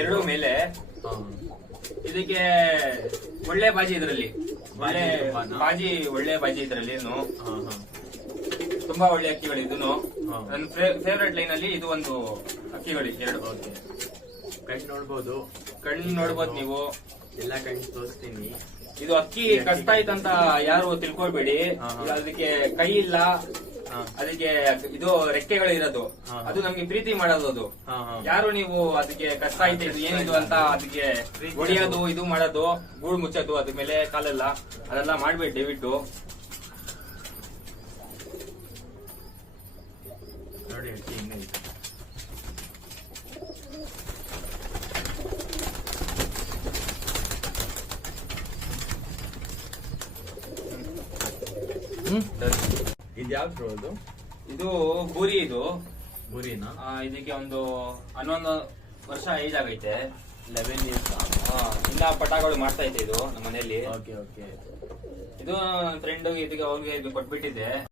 ಎರಡು ಮೇಲೆ. ಇದಕ್ಕೆ ಒಳ್ಳೆ ಬಾಜಿ ಇದ್ರಲ್ಲಿ, ಒಳ್ಳೆ ಬಾಜಿ, ಒಳ್ಳೆ ಬಾಜಿ ಇದ್ರಲ್ಲಿ ತುಂಬಾ ಒಳ್ಳೆ ಅಕ್ಕಿಗಳು. ಇದನ್ನು ನನ್ನ ಫೇವ್ರೆಟ್ ಲೈನ್ ಅಲ್ಲಿ ಇದು ಒಂದು ಅಕ್ಕಿಗಳು ಎರಡು. ಕಣ್ಣು ನೋಡ್ಬೋದು, ನೀವು ಎಲ್ಲಾ ಕಣ್ಣು ತೋರಿಸ್ತೀನಿ. ಇದು ಅಕ್ಕಿ ಕಷ್ಟ ಆಯ್ತಂತ ಯಾರು ತಿಳ್ಕೊಳ್ಬೇಡಿ. ಅದಕ್ಕೆ ಕೈ ಇಲ್ಲ, ಅದಕ್ಕೆ ಇದು ರೆಕ್ಕೆಗಳು ಇರೋದು. ಅದು ನಮ್ಗೆ ಪ್ರೀತಿ ಮಾಡೋದು. ಅದು ಯಾರು ನೀವು ಅದಕ್ಕೆ ಕಷ್ಟ ಆಯ್ತು ಇದು ಏನಿದು ಅಂತ ಅದಕ್ಕೆ ಹೊಡಿಯೋದು, ಇದು ಮಾಡೋದು, ಗೂಡು ಮುಚ್ಚೋದು, ಅದ್ರ ಮೇಲೆ ಕಾಲೆಲ್ಲ ಅದೆಲ್ಲ ಮಾಡ್ಬೇಡಿ ದಯವಿಟ್ಟು. ನೋಡಿ ಅಕ್ಕಿ ಹಿಂಗೈತೆ. ಇದು ಯಾವ್ದು? ಇದು ಬೂರಿ. ಇದು ಬೂರಿನಾ? ಇದಕ್ಕೆ ಒಂದು 11 ವರ್ಷ ಏಜ್ ಆಗೈತೆ. 11 years. ಇನ್ನ ಪಟಾಗಳು ಮಾಡ್ತಾ ಐತೆ ಇದು ನಮ್ಮ ಮನೆಯಲ್ಲಿ. Okay okay. ಇದು ಫ್ರೆಂಡ್ ಇದಕ್ಕೆ ಅವ್ರಿಗೆ ಕೊಟ್ಬಿಟ್ಟಿದ್ದೆ.